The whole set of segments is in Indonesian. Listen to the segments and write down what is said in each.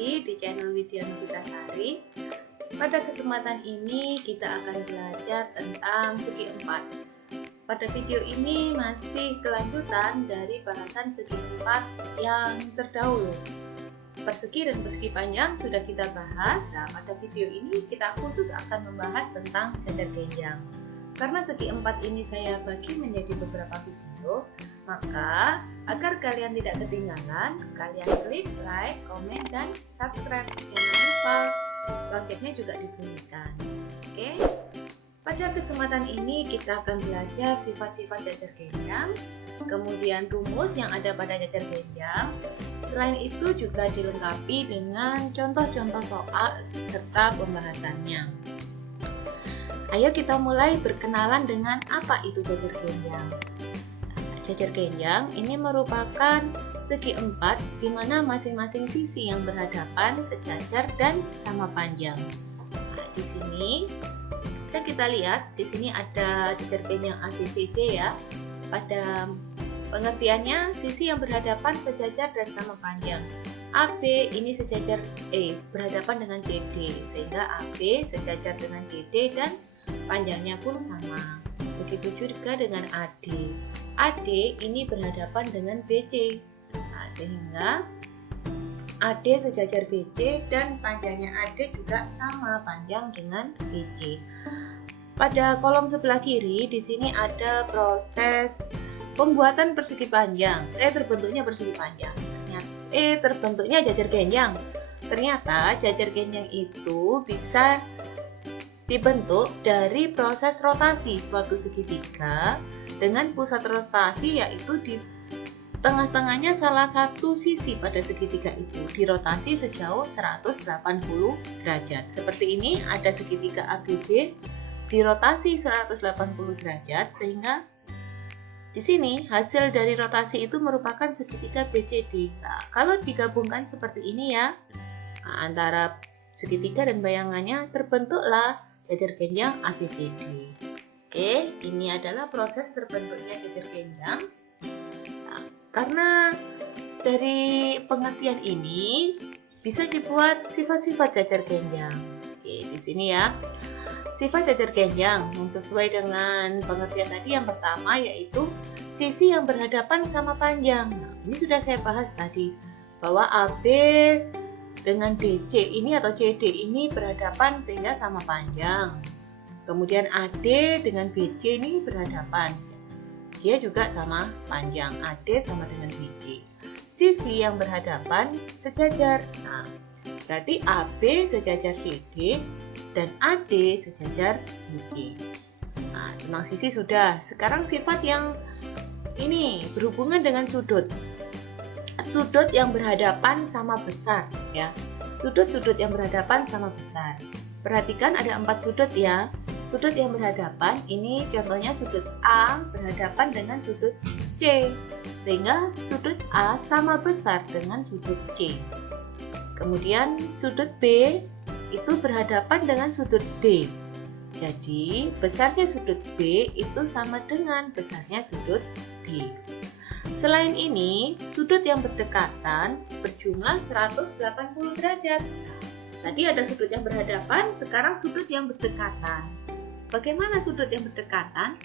lagi di channel Widya Novitasari. Pada kesempatan ini kita akan belajar tentang segi empat. Pada video ini masih kelanjutan dari bahasan segi empat yang terdahulu. Persegi dan persegi panjang sudah kita bahas. Nah, pada video ini kita khusus akan membahas tentang jajar genjang. Karena segi empat ini saya bagi menjadi beberapa video, maka agar kalian tidak ketinggalan, kalian klik like, komen, dan subscribe. Jangan lupa loncengnya juga dibunyikan. Oke? Pada kesempatan ini kita akan belajar sifat-sifat jajar genjang, kemudian rumus yang ada pada jajar genjang. Selain itu juga dilengkapi dengan contoh-contoh soal serta pembahasannya. Ayo kita mulai berkenalan dengan apa itu jajar genjang. Jajar genjang ini merupakan segi empat di mana masing-masing sisi yang berhadapan sejajar dan sama panjang. Nah, di sini bisa kita lihat di sini ada jajar genjang ABCD ya. Pada pengertiannya sisi yang berhadapan sejajar dan sama panjang. AB ini sejajar berhadapan dengan CD, sehingga AB sejajar dengan CD dan panjangnya pun sama. Begitu juga dengan AD. AD ini berhadapan dengan BC. Nah, sehingga AD sejajar BC dan panjangnya AD juga sama panjang dengan BC. Pada kolom sebelah kiri di sini ada proses pembuatan persegi panjang. Terbentuknya persegi panjang. Terbentuknya jajar genjang. Ternyata jajar genjang itu bisa dibentuk dari proses rotasi suatu segitiga dengan pusat rotasi yaitu di tengah-tengahnya salah satu sisi pada segitiga itu dirotasi sejauh 180 derajat. Seperti ini ada segitiga ABB dirotasi 180 derajat sehingga di sini hasil dari rotasi itu merupakan segitiga BCD. Nah, kalau digabungkan seperti ini ya, antara segitiga dan bayangannya terbentuklah jajar genjang ABCD. Oke, ini adalah proses terbentuknya jajar genjang. Nah, karena dari pengertian ini bisa dibuat sifat-sifat jajar genjang. Oke, di sini ya. Sifat jajar genjang yang sesuai dengan pengertian tadi yang pertama yaitu sisi yang berhadapan sama panjang. Nah, ini sudah saya bahas tadi bahwa AB dengan DC ini atau CD ini berhadapan sehingga sama panjang. Kemudian AD dengan BC ini berhadapan. Dia juga sama panjang. AD sama dengan BC. Sisi yang berhadapan sejajar. Nah, berarti AB sejajar CD dan AD sejajar BC. Nah, tentang sisi sudah. Sekarang sifat yang ini berhubungan dengan sudut. Sudut yang berhadapan sama besar ya. Sudut-sudut yang berhadapan sama besar. Perhatikan ada 4 sudut ya. Sudut yang berhadapan ini contohnya sudut A berhadapan dengan sudut C. Sehingga sudut A sama besar dengan sudut C. Kemudian sudut B itu berhadapan dengan sudut D. Jadi besarnya sudut B itu sama dengan besarnya sudut D. Selain ini, sudut yang berdekatan berjumlah 180 derajat. Tadi ada sudut yang berhadapan, sekarang sudut yang berdekatan. Bagaimana sudut yang berdekatan?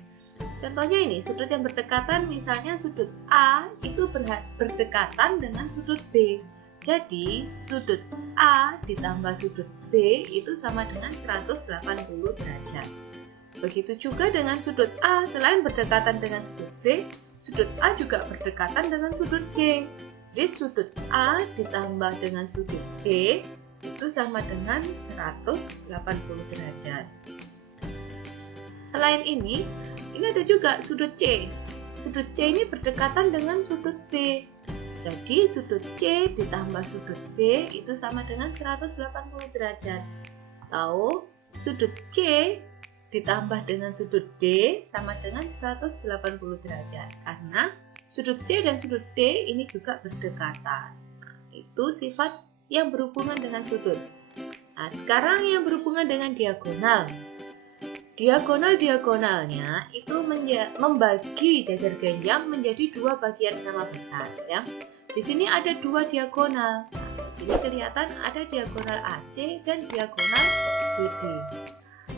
Contohnya ini, sudut yang berdekatan misalnya sudut A itu berdekatan dengan sudut B. Jadi, sudut A ditambah sudut B itu sama dengan 180 derajat. Begitu juga dengan sudut A, selain berdekatan dengan sudut B, sudut A juga berdekatan dengan sudut D. Jadi sudut A ditambah dengan sudut D itu sama dengan 180 derajat. Selain ini ada juga sudut C. Sudut C ini berdekatan dengan sudut B. Jadi sudut C ditambah sudut B itu sama dengan 180 derajat. Atau sudut C ditambah dengan sudut D sama dengan 180 derajat karena sudut C dan sudut D ini juga berdekatan. Nah, itu sifat yang berhubungan dengan sudut. Nah, sekarang yang berhubungan dengan diagonal. Diagonal-diagonalnya itu membagi jajar genjang menjadi dua bagian sama besar ya. Di sini ada dua diagonal. Nah, Di sini kelihatan ada diagonal AC dan diagonal BD.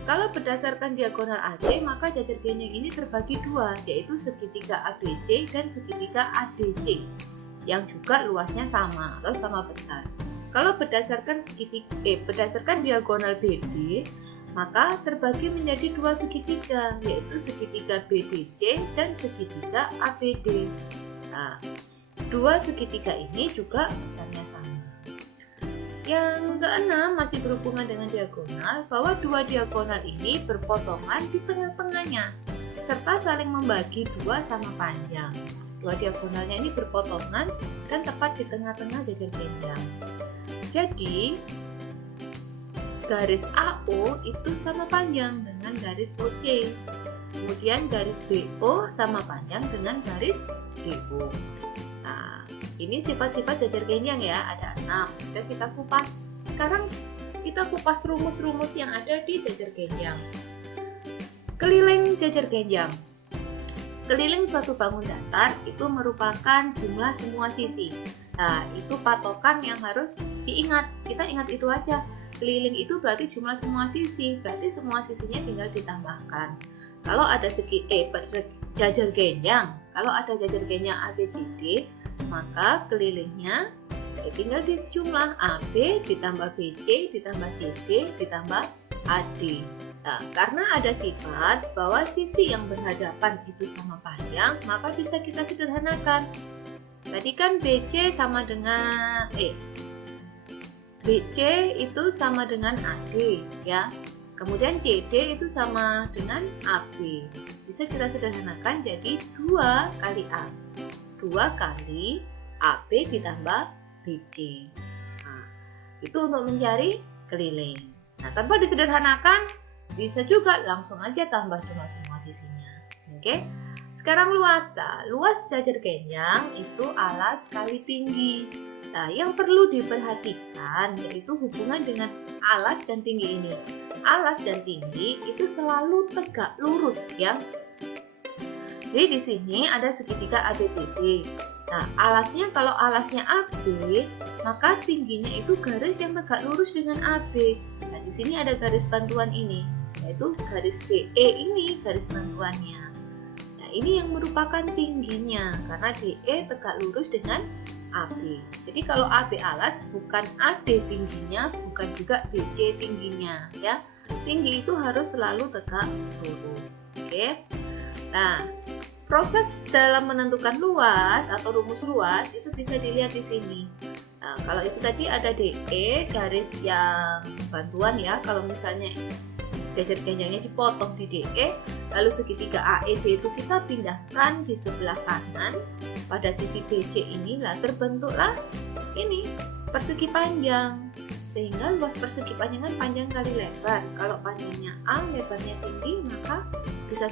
Kalau berdasarkan diagonal AC, maka jajar genjang ini terbagi dua, yaitu segitiga ABC dan segitiga ADC, yang juga luasnya sama atau sama besar. Kalau berdasarkan diagonal BD, maka terbagi menjadi dua segitiga, yaitu segitiga BDC dan segitiga ABD. Nah, dua segitiga ini juga besarnya sama. Yang keenam masih berhubungan dengan diagonal, bahwa dua diagonal ini berpotongan di tengah-tengahnya, serta saling membagi dua sama panjang. Dua diagonalnya ini berpotongan dan tepat di tengah-tengah jajar genjang. Jadi, garis AO itu sama panjang dengan garis OC. Kemudian garis BO sama panjang dengan garis DO. Nah, ini sifat-sifat jajar genjang ya, ada 6. Sudah kita kupas. Sekarang kita kupas rumus-rumus yang ada di jajar genjang. Keliling jajar genjang. Keliling suatu bangun datar itu merupakan jumlah semua sisi. Nah, itu patokan yang harus diingat. Kita ingat itu aja. Keliling itu berarti jumlah semua sisi, berarti semua sisinya tinggal ditambahkan. Kalau ada jajar genjang, kalau ada jajar genjang ABCD, maka kelilingnya tinggal dijumlah AB ditambah BC ditambah CD ditambah AD. Nah, karena ada sifat bahwa sisi yang berhadapan itu sama panjang, maka bisa kita sederhanakan. Tadi kan BC sama dengan BC itu sama dengan AD ya. Kemudian CD itu sama dengan AB. Bisa kita sederhanakan jadi 2 kali A. 2 kali AB ditambah BC. Nah, itu untuk mencari keliling. Nah, tanpa disederhanakan, bisa juga langsung aja tambah cuma semua sisinya. Oke? Sekarang luas. Nah, luas jajar genjang itu alas kali tinggi. Nah, yang perlu diperhatikan yaitu hubungan dengan alas dan tinggi ini. Alas dan tinggi itu selalu tegak lurus ya. Jadi di sini ada segitiga ABCD. Nah, alasnya kalau alasnya AB, maka tingginya itu garis yang tegak lurus dengan AB. Nah, di sini ada garis bantuan ini, yaitu garis DE ini garis bantuannya. Nah, ini yang merupakan tingginya karena DE tegak lurus dengan AB. Jadi kalau AB alas bukan AD tingginya, bukan juga BC tingginya ya. Tinggi itu harus selalu tegak lurus. Oke. Nah, proses dalam menentukan luas atau rumus luas itu bisa dilihat di sini. Nah, kalau itu tadi ada DE garis yang bantuan ya. Kalau misalnya jajar genjangnya dipotong di DE, lalu segitiga AED itu kita pindahkan di sebelah kanan pada sisi BC ini, lah terbentuklah ini persegi panjang, sehingga luas persegi panjang kan panjang kali lebar. Kalau panjangnya A, lebarnya tinggi, maka bisa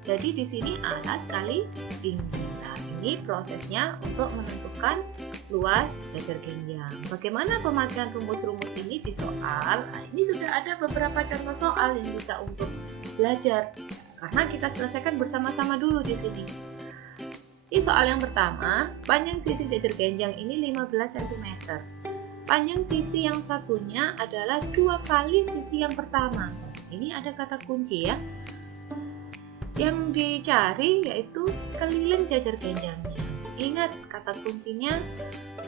jadi di sini alas kali tinggi. Nah, ini prosesnya untuk menentukan luas jajar genjang. Bagaimana pemakaian rumus-rumus ini di soal? Nah, ini sudah ada beberapa contoh soal yang bisa untuk belajar. Karena kita selesaikan bersama-sama dulu di sini. Ini soal yang pertama, panjang sisi jajar genjang ini 15 cm. Panjang sisi yang satunya adalah 2 kali sisi yang pertama. Ini ada kata kunci ya. Yang dicari yaitu keliling jajar genjangnya. Ingat kata kuncinya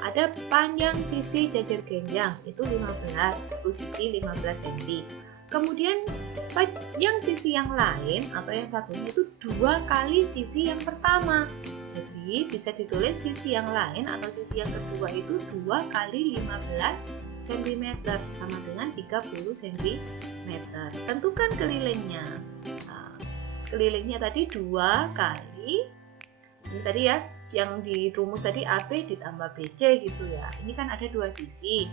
ada panjang sisi jajar genjang itu 15, satu sisi 15 cm. Kemudian panjang sisi yang lain atau yang satunya itu 2 kali sisi yang pertama. Jadi bisa ditulis sisi yang lain atau sisi yang kedua itu 2 kali 15 cm sama dengan 30 cm. Tentukan kelilingnya. Nah, kelilingnya tadi 2 kali ini tadi ya, yang di rumus tadi AB ditambah BC gitu ya. Ini kan ada 2 sisi,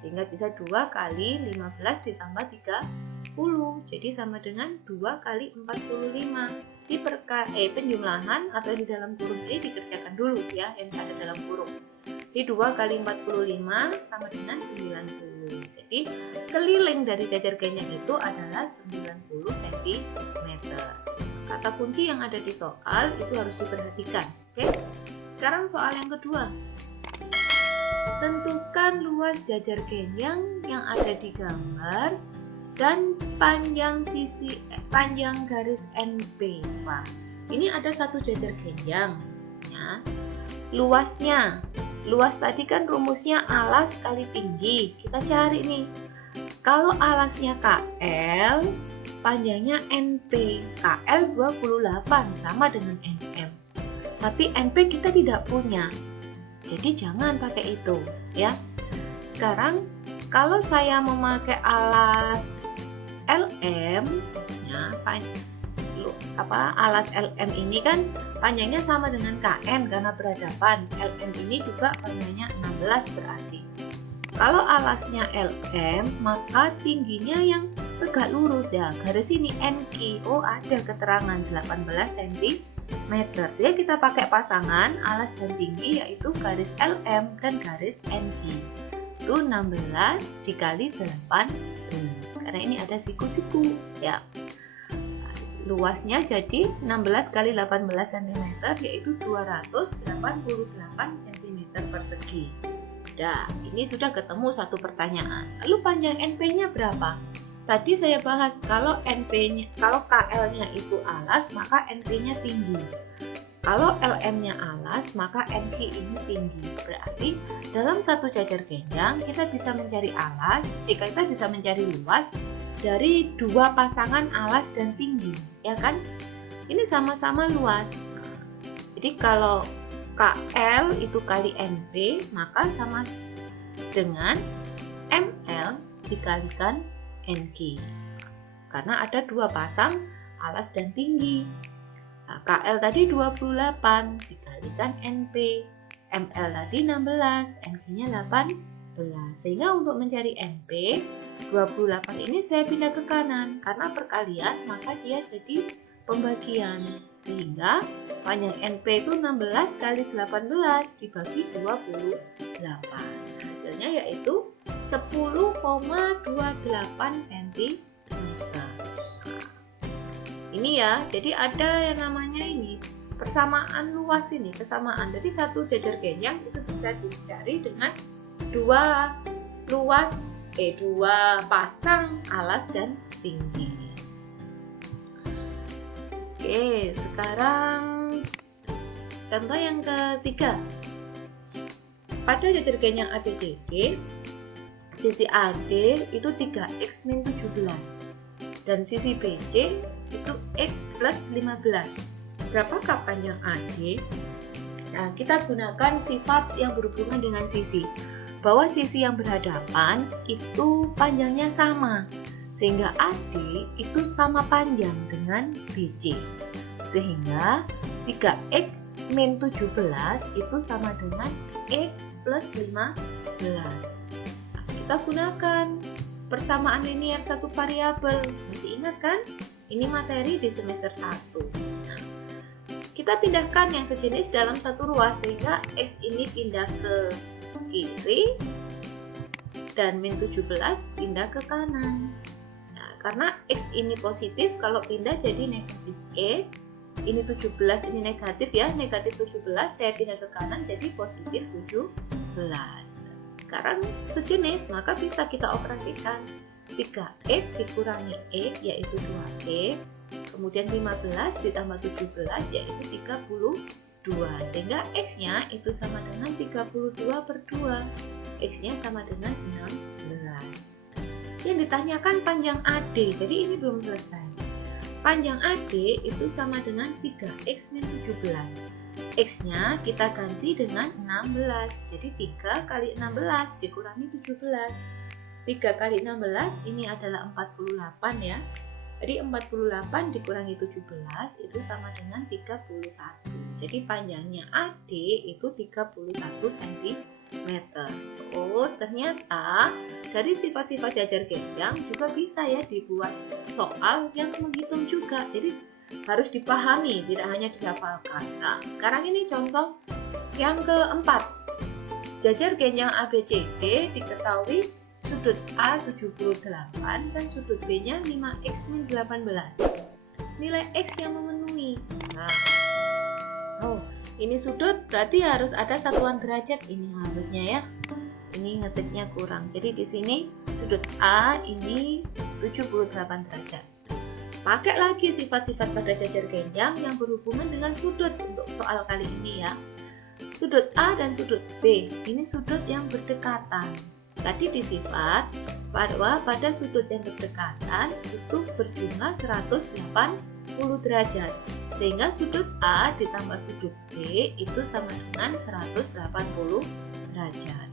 sehingga bisa 2 kali 15 ditambah 30, jadi sama dengan 2 kali 45. Di penjumlahan atau di dalam kurung ini dikerjakan dulu ya, yang ada dalam kurung. Di 2 kali 45 sama dengan 90. Jadi keliling dari jajar genjang itu adalah 90 cm. Kata kunci yang ada di soal itu harus diperhatikan. Oke. Sekarang soal yang kedua. Tentukan luas jajar genjang yang ada di gambar dan panjang garis NP. Wah, ini ada satu jajar genjang ya. Luas tadi kan rumusnya alas kali tinggi. Kita cari nih. Kalau alasnya KL, panjangnya NP. KL 28 sama dengan NM. Tapi NP kita tidak punya. Jadi jangan pakai itu ya. Sekarang kalau saya memakai alas LM ya, alas LM ini kan panjangnya sama dengan KN karena berhadapan. LM ini juga panjangnya 16 berarti. Kalau alasnya LM maka tingginya yang tegak lurus ya. Garis ini NQ. Oh, ada keterangan 18 cm. Sehingga kita pakai pasangan alas dan tinggi yaitu garis LM dan garis NQ. Itu 16 dikali 18 karena ini ada siku-siku ya. Luasnya jadi 16 kali 18 cm yaitu 288 cm persegi. Nah, ini sudah ketemu satu pertanyaan. Lalu panjang NP-nya berapa? Tadi saya bahas kalau KL-nya itu alas, maka NP-nya tinggi. Kalau LM-nya alas, maka NQ ini tinggi. Berarti dalam satu jajar genjang kita bisa mencari alas, kita bisa mencari luas dari dua pasangan alas dan tinggi, ya kan? Ini sama-sama luas. Jadi kalau KL itu kali NP, maka sama dengan ML dikalikan NQ. Karena ada dua pasang alas dan tinggi. Nah, KL tadi 28 dikalikan NP, ML tadi 16, NQ-nya 18. Sehingga untuk mencari NP, 28 ini saya pindah ke kanan. Karena perkalian, maka dia jadi pembagian. Sehingga panjang NP itu 16 kali 18 dibagi 28. Hasilnya yaitu 10,28 cm. Ini ya, jadi ada yang namanya ini persamaan luas ini, kesamaan. Jadi satu jajar genjang itu bisa dicari dengan dua pasang alas dan tinggi. Oke, sekarang contoh yang ketiga. Pada jajar genjang ABCD, sisi AD itu 3x min 17 dan sisi BC itu x plus 15. Berapakah panjang AD? Nah, kita gunakan sifat yang berhubungan dengan sisi. Bahwa sisi yang berhadapan itu panjangnya sama. Sehingga AD itu sama panjang dengan BC. Sehingga 3x min 17 itu sama dengan x plus 15. Kita gunakan persamaan linear satu variabel. Masih ingat kan? Ini materi di semester 1. Kita pindahkan yang sejenis dalam satu ruas sehingga X ini pindah ke kiri dan min 17 pindah ke kanan. Nah, karena X ini positif, kalau pindah jadi negatif E. Ini 17, ini negatif ya, negatif 17, saya pindah ke kanan jadi positif 17. Sekarang sejenis, maka bisa kita operasikan 3x dikurangi e yaitu 2x, kemudian 15 ditambah 17 yaitu 32, sehingga x nya itu sama dengan 32/2, x nya sama dengan 16. Yang ditanyakan panjang AD, jadi ini belum selesai. Panjang AD itu sama dengan 3x min 17. X nya kita ganti dengan 16, jadi 3 kali 16 dikurangi 17. 3 kali 16 ini adalah 48 ya. Jadi 48 dikurangi 17 itu sama dengan 31. Jadi panjangnya AD itu 31 cm. Oh, ternyata dari sifat-sifat jajar genjang juga bisa ya dibuat soal yang menghitung juga. Jadi harus dipahami, tidak hanya dihafalkan. Nah, sekarang ini contoh yang keempat. Jajar genjang ABCD diketahui sudut A 78 dan sudut B-nya 5x min 18. Nilai X yang memenuhi. Nah, Oh, ini sudut berarti harus ada satuan derajat ini harusnya ya. Ini ngetiknya kurang. Jadi di sini sudut A ini 78 derajat. Pakai lagi sifat-sifat pada jajar genjang yang berhubungan dengan sudut untuk soal kali ini ya. Sudut A dan sudut B ini sudut yang berdekatan. Tadi di sifat bahwa pada sudut yang berdekatan itu berjumlah 180 derajat. Sehingga sudut A ditambah sudut B itu sama dengan 180 derajat.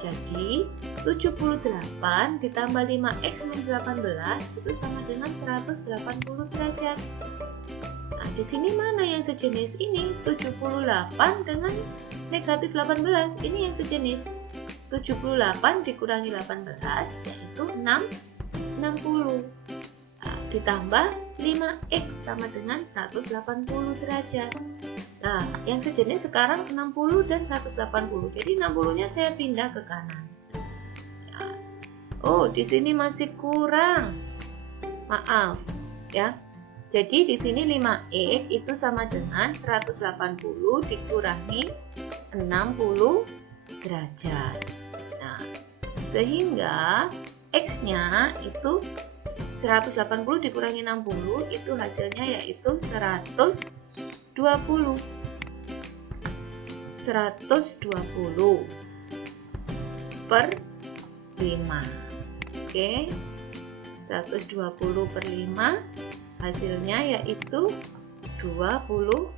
Jadi 78 ditambah 5x min 18 itu sama dengan 180 derajat. Nah, di sini mana yang sejenis ini? 78 dengan negatif 18 ini yang sejenis. 78 dikurangi 18 yaitu 60. Nah, ditambah 5x sama dengan 180 derajat. Nah, yang sejenis sekarang 60 dan 180. Jadi 60-nya saya pindah ke kanan. Ya. Oh, di sini masih kurang. Maaf, ya. Jadi di sini 5x itu sama dengan 180 dikurangi 60 derajat. Nah, sehingga x-nya itu 180 dikurangi 60 itu hasilnya yaitu 120 per 5. Oke, 120 per 5 hasilnya yaitu 24.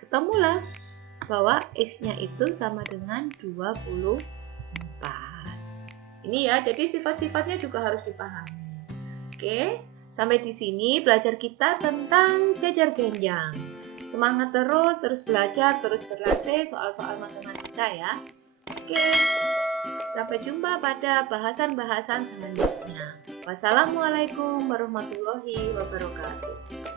Ketemulah bahwa x-nya itu sama dengan 24. Ini ya, jadi sifat-sifatnya juga harus dipahami. Oke, sampai di sini belajar kita tentang jajar genjang. Semangat terus belajar, terus berlatih soal-soal matematika ya. Oke, sampai jumpa pada bahasan-bahasan selanjutnya. Wassalamualaikum warahmatullahi wabarakatuh.